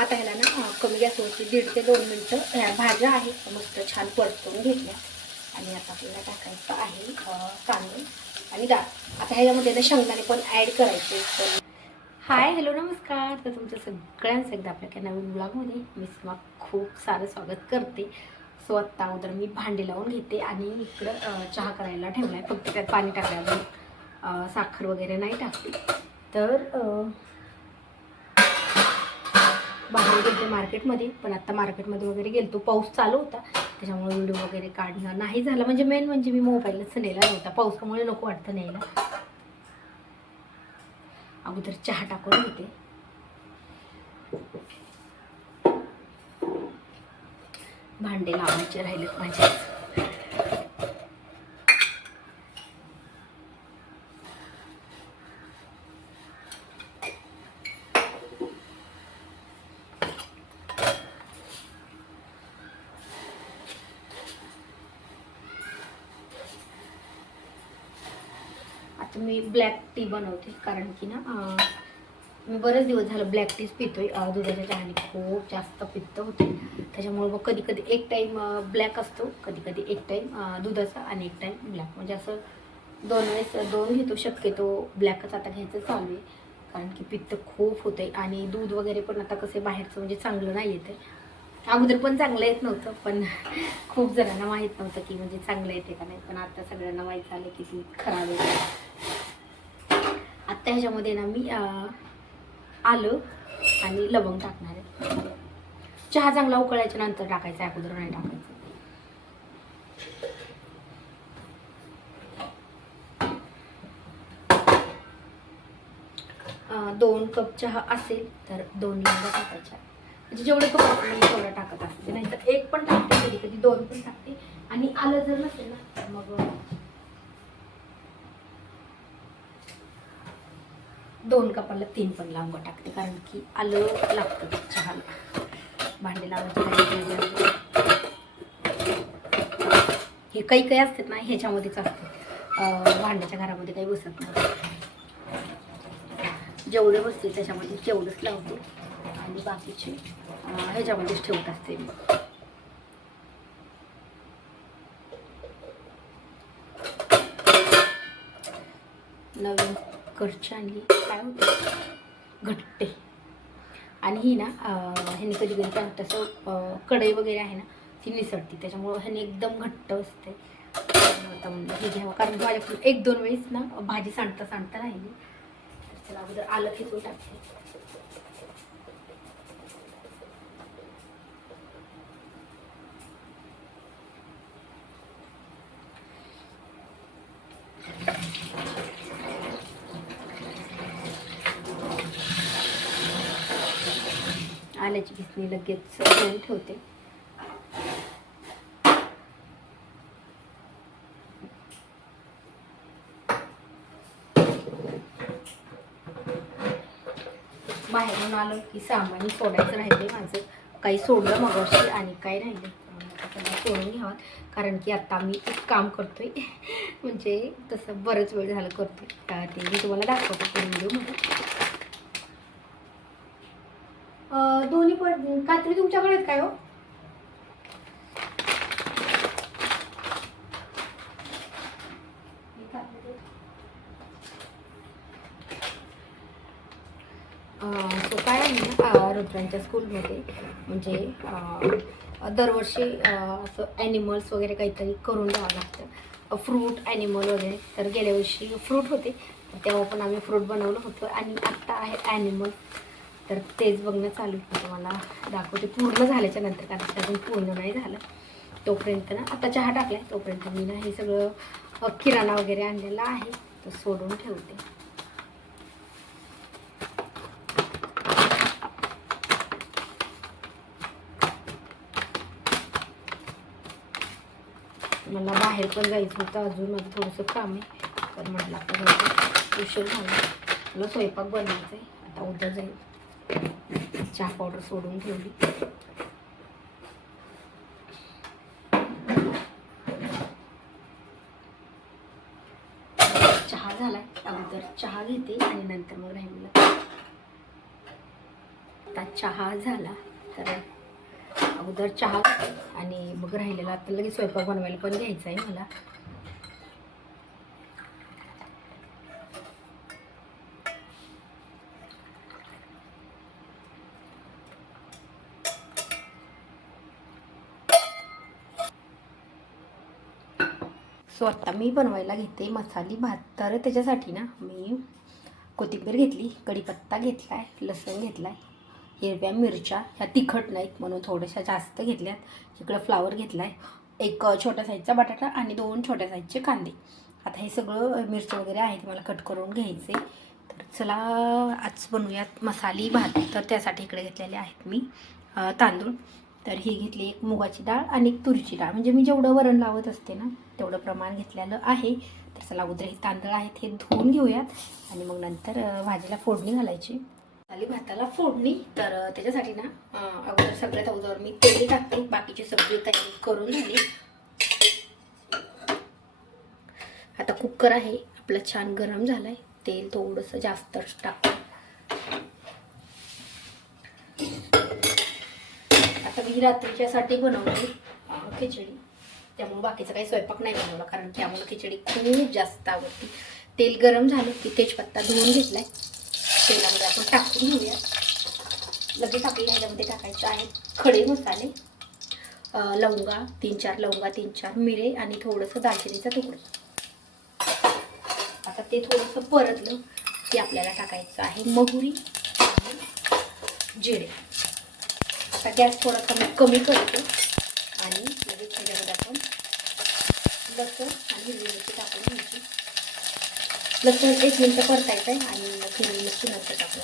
आता ह्याला ना कमी गॅसवरती 1.5 ते 2 मिनटं ह्या भाज्या आहेत मस्त छान परतून घेतल्या. आणि आता आपल्याला टाकायचं आहे कांदे आणि डाळ. आता ह्याच्यामध्ये ना शेंगदाणे पण ॲड करायचे. तर हाय हॅलो नमस्कार. तर तुमचं सगळ्यांचं एकदा आपल्या काय नवीन ब्लॉगमध्ये मी खूप सारं स्वागत करते. सो आत्ता अगोदर मी भांडी लावून घेते आणि इकडं चहा करायला ठेवला आहे. फक्त त्यात पाणी टाकल्यावर साखर वगैरे नाही टाकली. तर बाहेर गेलते मार्केटमध्ये, पण आता मार्केटमध्ये वगैरे गेलतो, पाऊस चालू होता त्याच्यामुळे व्हिडिओ वगैरे काढणं नाही झालं. म्हणजे मेन म्हणजे मी मोबाईलच नेला नव्हता, पावसामुळे नको वाटतं न्यायला. अगोदर चहा टाकून घेते. भांडे लावायचे राहिलेत माझे. आता मी ब्लॅक टी बनवते, कारण की ना मी बरेच दिवस झालं ब्लॅक टीच पितोय. दुधाच्या चहाने खूप जास्त पित्त होते, त्याच्यामुळे मग कधी कधी एक टाईम ब्लॅक असतो, कधी कधी एक टाईम दुधाचा आणि एक टाईम ब्लॅक, म्हणजे असं 2 वेळेस 2 घेतो. शक्यतो ब्लॅकच आता घ्यायचं चालू आहे, कारण की पित्त खूप होते. आणि दूध वगैरे पण आता कसे बाहेरचं म्हणजे चांगलं नाही येते. अगोदर पण चांगलं येत नव्हतं, पण खूप जणांना माहीत नव्हतं की म्हणजे चांगलं येते का नाही. पण आता सगळ्यांना माहीत झालं की दूध खराब येते. आत्ता ह्याच्यामध्ये ना मी आलं आणि लवंग टाकणार आहे. चहा चांगला उकळायच्या नंतर टाकायचा, अगोदर नाही टाकायचं. 2 कप चहा असेल तर 2 लवंग टाकायच्या. म्हणजे जेवढे कप मी तेवढं टाकत असते, नाही तर 1 पण टाकते, कधी कधी 2 पण टाकते. आणि आलं जर नसेल ना मग 2 कपाला 3 पण लवंग टाकते, कारण की आलं लागतं चहाला. भांडे लावायचे हे काही असतात ना ह्याच्यामध्येच असतात. भांड्याच्या घरामध्ये काही बसत नाही. जेवढे बसते त्याच्यामध्ये तेवढंच लावते आणि बाकीचे ह्याच्यामध्येच ठेवत असते. नवीन करची आणली, काय होतं घट्टे. आणि ही ना ह्याने कधी कधी काय होतं असं कढई वगैरे आहे ना ती निसटते, त्याच्यामुळं ह्याने एकदम घट्ट असते. आता म्हणलं हे घ्यावं, कारण माझ्याकडून 1-2 वेळेस ना भाजी सांडता राहिली. चला अगोदर आलं खेचून टाकते. आल्याची किसणी लगेच घेऊन ठेवते. बाहेरून आलं की सामान सोडायचं राहिले माझं. काही सोडलं मगाशी आणि काही राहिले, त्याला सोडून घ्यावं. कारण की आता मी एक काम करतोय म्हणजे तसं बरंच वेळ झालं करतोय, ते मी तुम्हाला दाखवतो त्या व्हिडिओमध्ये. दोन्ही पण कात्री तुमच्याकडे आहेत काय हो? सो काय आहे ना रुद्रांच्या स्कूलमध्ये म्हणजे दरवर्षी असं ॲनिमल्स वगैरे काहीतरी करून द्यावं लागतं, फ्रूट ॲनिमल वगैरे. तर गेल्या वर्षी फ्रूट होते, तेव्हा पण आम्ही फ्रूट बनवलं होतं. आणि आत्ता आहे ॲनिमल, तर तेच बघणं चालू आहे. तुम्हाला दाखवते पूर्ण झाल्याच्या नंतर, कारण त्यातून पूर्ण नाही झालं तोपर्यंत ना. आता चहा टाकलाय तोपर्यंत मी ना हे सगळं किराणा वगैरे आणलेला आहे तर सोडून ठेवते. मला बाहेर पण जायचं होतं, अजून माझं थोडंसं काम आहे. तर म्हटलं आता उशीर झाला, मला स्वयंपाक बनवायचा आहे. आता उद्या जाईल. चहा पावडर सोडून ठेवली. चहा झालाय, अगोदर चहा घेते आणि नंतर मग राहिलेला आता चहा झाला, तर अगोदर चहा आणि मग राहिलेला आता लगेच स्वयंपाक बनवायला पण घ्यायचा आहे मला. सो आता मी बनवायला घेते मसाली भात. तर त्याच्यासाठी ना मी कोथिंबीर घेतली, कढीपत्ता घेतला आहे, लसूण घेतला आहे, हिरव्या मिरच्या ह्या तिखट नाहीत म्हणून थोड्याशा जास्त घेतल्यात. इकडं फ्लावर घेतला आहे, एक छोट्या साईजचा बटाटा आणि 2 छोट्या साईजचे कांदे. आता हे सगळं मिरची वगैरे आहे ते मला कट करून घ्यायचे. तर चला आज बनवूयात मसाली भात. तर त्यासाठी इकडे घेतलेले आहेत मी तांदूळ. तर ही घेतली एक मुगाची डाळ आणि एक तुरीची डाळ, म्हणजे मी जेवढं वरण लावत असते ना तेवढं प्रमाण घेतलेलं आहे. तर चला अगोदर हे तांदूळ आहेत हे धुवून घेऊयात आणि मग नंतर भाजीला फोडणी घालायची. मसाली भाताला फोडणी. तर त्याच्यासाठी ना अगोदर सगळ्यात अगोदर मी तेल टाकते. बाकीची सगळी तयारी करून झाली. आता कुकर आहे आपला छान गरम झालाय. तेल थोडंसं जास्तच टाकते. आता मी रात्रीच्यासाठी बनवली खिचडी, त्यामुळे बाकीचा काही स्वयंपाक नाही बनवला, कारण की आम्हाला खिचडी खूप जास्त आवडते. तेल गरम झालं की तेजपत्ता धुवून घेतलाय, तेलामध्ये आपण टाकून घेऊया. लगेच आपल्याला ह्याच्यामध्ये टाकायचे आहेत खडे मसाले, लवंगा 3-4 लवंगा, 3-4 मिरे आणि थोडंसं दालचिनीचा तुकडा. आता ते थोडंसं परतलं की आपल्याला टाकायचं आहे मोहरी आणि जिरे. आता गॅस थोडासा मी कमी करतो आणि लगेच त्याच्यामध्ये आपण लसूण आणि हिरवी मिरची टाकून घ्यायची. लसूण 1 मिनिट परतायचं आहे आणि मग हिरवी मिरची नंतर टाकू.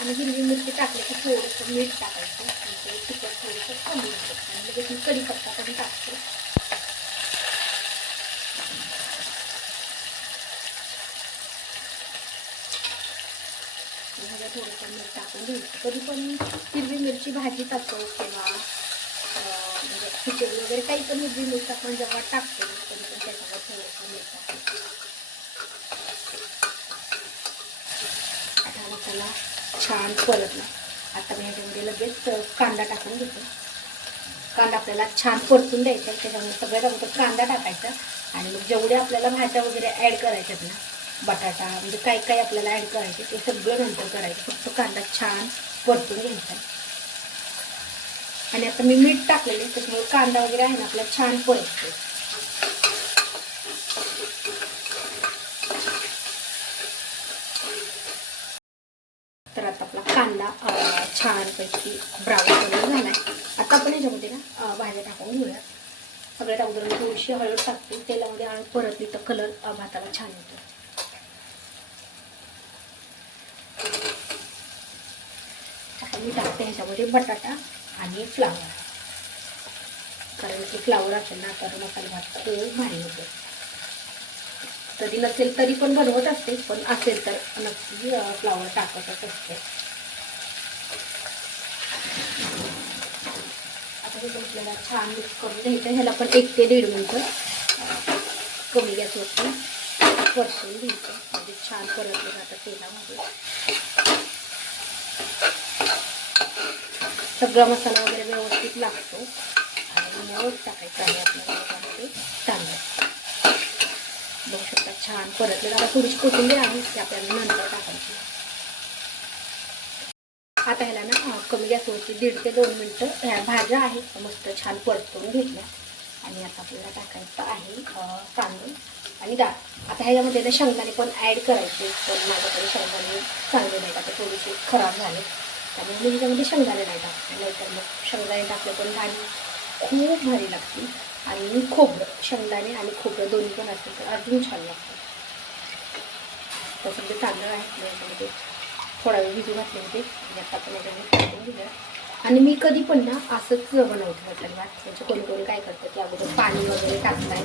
आणि हिरवी मिरची टाकली की थोडंसं मीठ टाकायचं, म्हणजे तिखट थोडंसं कमी होतं. आणि लगेच मी कढीपत्ता पण टाकते. थोडंसं मीठ टाकून घ्यायचं. कधी पण हिरवी मिरची भाजीत असो किंवा म्हणजे खिचडी वगैरे काही पण हिरवी मिरची आपण जेव्हा टाकतो तरी पण त्याच्यावर थोडंसं मीठ टाकायचं. आता मसाला छान परतला. आता मी ह्याच्यामध्ये लगेच कांदा टाकून घेतो. कांदा आपल्याला छान परतून द्यायचा, त्याच्यामुळे सगळ्यात अगोदर कांदा टाकायचा आणि मग जेवढे आपल्याला भाज्या वगैरे ॲड करायच्यात ना, बटाटा म्हणजे काय काय आपल्याला ॲड करायचे ते सगळं नंतर करायचं. फक्त कांदा छान परतून घ्यायचा. आणि आता मी मीठ टाकलेले त्याच्यामुळे कांदा वगैरे आहे ना आपला छान परततो. तर आता आपला कांदा छानपैकी ब्राऊन कलर झालाय. आता आपण याच्यामध्ये ना भाज्या टाकून घेऊया. सगळ्यात अगोदर मी थोडीशी हळद टाकते. तेलामध्ये हळद परतली तर कलर भाताला छान येतो. आता मी टाकते ह्याच्यामध्ये बटाटा आणि फ्लावर, कारण की फ्लावर असेल ना तर मसाला भात खूप भारी होतो. कधी नसेल तरी पण बनवत असते, पण असेल तर नक्की फ्लावर टाकतच असते. आता हे आपल्याला छान मिक्स करून घ्यायचं. ह्याला पण 1 ते 1.5 मिनिटं कमी गॅसवरती परतून घ्यायचं, म्हणजे छान परतलं जातं तेलामध्ये. सगळा मसाला वगैरे व्यवस्थित लागतो आणि मग टाकायचं आहे आपल्याला त्यामध्ये तांदूळ. बघू शकता छान परतलं. आता थोडीशी कोथिंबीर आहे ती आपल्याला नंतर टाकायची. आता ह्याला ना कमी गॅसवरती 1.5 ते 2 मिनिटं ह्या भाज्या आहेत मस्त छान परतून घेतल्या. आणि आता आपल्याला टाकायचं आहे तांदूळ आणि डाळ. आता ह्याच्यामध्ये ना शेंगदाणे पण ॲड करायचे, पण माझ्याकडे शेंगदाणे चांगले नाहीत, आता थोडेसे खराब झाले त्यामुळे मी ह्याच्यामध्ये शेंगदाणे नाही टाकते. नाहीतर मग शेंगदाणे टाकले पण भाजी खूप भारी लागते. आणि खोबरं, शेंगदाणे आणि खोबरं दोन्ही पण असेल तर अजून छान लागतं. तसं ते तांदूळ आहे याच्यामध्ये थोडा वेळ भिजू घातले होते. आता आपण याच्यामध्ये टाकून घेऊया. आणि मी कधी पण ना असंच बनवते मसाले भात. म्हणजे कोणी कोणी काय करतं की अगोदर पाणी वगैरे टाकताय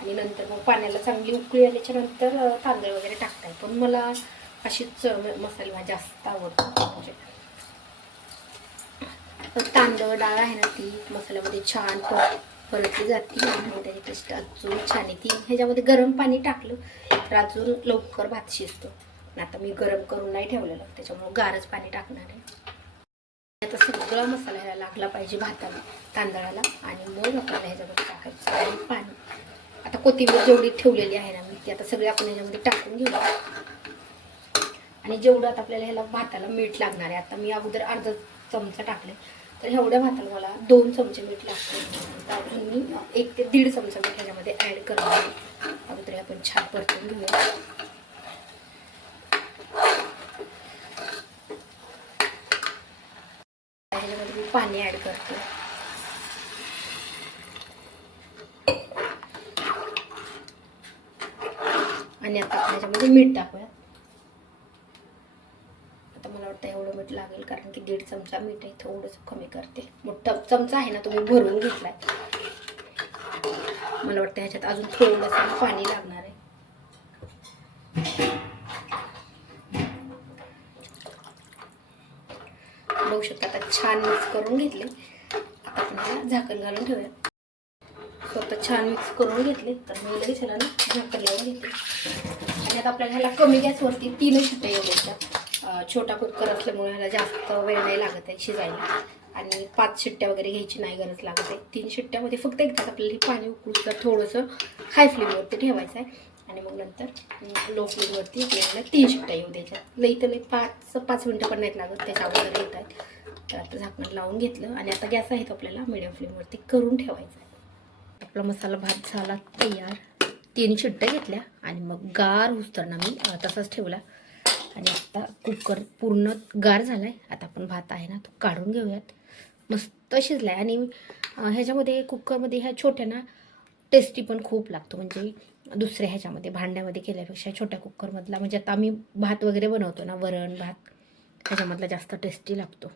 आणि नंतर मग पाण्याला चांगली उकळी आल्याच्या नंतर तांदूळ वगैरे टाकताय, पण मला अशीच मसाले भात जास्त आवडतो. म्हणजे तांदूळ डाळ आहे ना ती मसाल्यामध्ये छान परतली जाते आणि त्याची टेस्ट अजून छान येते. ह्याच्यामध्ये गरम पाणी टाकलं तर अजून लवकर भात शिजतो. आता मी गरम करून नाही ठेवलेलं, त्याच्यामुळे गारच पाणी टाकणार आहे. आता सगळा मसाला ह्याला लागला पाहिजे भाताला, तांदळाला, आणि मग आपल्याला ह्याच्यामध्ये टाकायचं आणि पाणी. आता कोथिंबीर जेवढी ठेवलेली आहे ना मी, ती आता सगळी आपण ह्याच्यामध्ये टाकून घेऊ. आणि जेवढं आता आपल्याला ह्याला भाताला मीठ लागणार आहे, आता मी अगोदर अर्धा चमचा टाकले, तर एवढ्या भाताला मला 2 चमचे मीठ लागते. तर अजून मी 1 ते 1.5 चमचा मीठ ह्याच्यामध्ये ॲड करणार आहे. अगोदर आपण छान परतून घेऊया. ह्याच्यामध्ये मी पाणी ॲड करते. आणि आता आपण ह्याच्यामध्ये मीठ टाकूया. आता मला वाटतं एवढं मीठ लागेल, कारण की 1.5 चमचा मीठ आहे, थोडंसं कमी करते. मोठा चमचा आहे ना, तुम्ही भरून घेतलाय. मला वाटतं ह्याच्यात अजून थोडंसं पाणी लागणार आहे. बघू शकता आता छान मिक्स करून घेतले. आता आपण झाकण घालून ठेवूया. स्वतः छान मिक्स करून घेतले, तर मी लगेच ह्याला ना झाकण लावून घेते. आणि आता आपल्याला ह्याला कमी गॅसवरती 3 शिट्ट्या येऊ द्यायच्या. छोटा कुकर असल्यामुळे ह्याला जास्त वेळ नाही लागत आहे शिजायला, आणि 5 शिट्ट्या वगैरे घ्यायची नाही गरज लागत आहे. 3 शिट्ट्यामध्ये फक्त एकदाच आपल्याला हे पाणी उकळून थोडंसं हाय फ्लेमवरती ठेवायचं आहे, आणि मग नंतर लो फ्लेमवरती आपल्याला 3 शिट्ट्या येऊ द्यायच्या. लई तर लई 5 मिनटं पण नाहीत लागत, त्याच्या अगोदर येत आहेत. तर आता झाकण लावून घेतलं, आणि आता गॅस आहे तो आपल्याला मीडियम फ्लेमवरती करून ठेवायचा आहे. आपला मसाला भात झाला तयार. 3 शिट्ट्या घेतल्या आणि मग गार होताना मी तसाच ठेवला. आणि आता कुकर पूर्ण गार झालाय. आता आपण भात आहे ना तो काढून घेऊयात. मस्त शिजलाय. आणि ह्याच्यामध्ये कुकरमध्ये ह्या छोट्या ना टेस्टी पण खूप लागतो, म्हणजे दुसऱ्या ह्याच्यामध्ये भांड्यामध्ये केल्यापेक्षा छोट्या कुकरमधला, म्हणजे आता आम्ही भात वगैरे बनवतो ना, वरण भात, ह्याच्यामधला जास्त टेस्टी लागतो.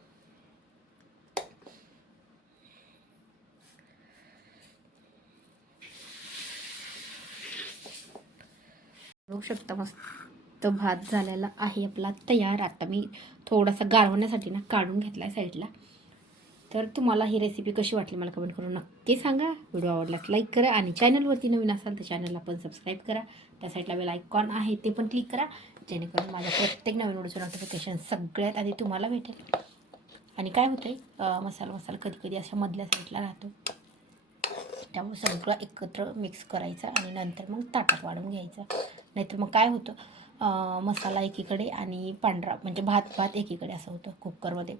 बघू शकता मस्त भात झालेला आहे आपला तयार. आता मी थोडासा गारवण्यासाठी ना काढून घेतला आहे साईडला. तर तुम्हाला ही रेसिपी कशी वाटली मला कमेंट करून नक्की सांगा. व्हिडिओ आवडल्यास लाईक करा, आणि चॅनलवरती नवीन असाल तर चॅनलला पण सबस्क्राईब करा. त्या साईडला बेल आयकॉन आहे ते पण क्लिक करा, जेणेकरून माझ्या प्रत्येक नवीन व्हिडिओचं नोटिफिकेशन सगळ्यात आधी तुम्हाला भेटेल. आणि काय होतं आहे, मसाला कधी कधी अशा मधल्या साईडला राहतो, त्यामुळे सगळं एकत्र मिक्स करायचं आणि नंतर मग ताटात वाढून घ्यायचं. नाहीतर मग काय होतं, मसाला एकीकडे आणि पांढरा म्हणजे भात एकीकडे असं होतं कुकरमध्ये.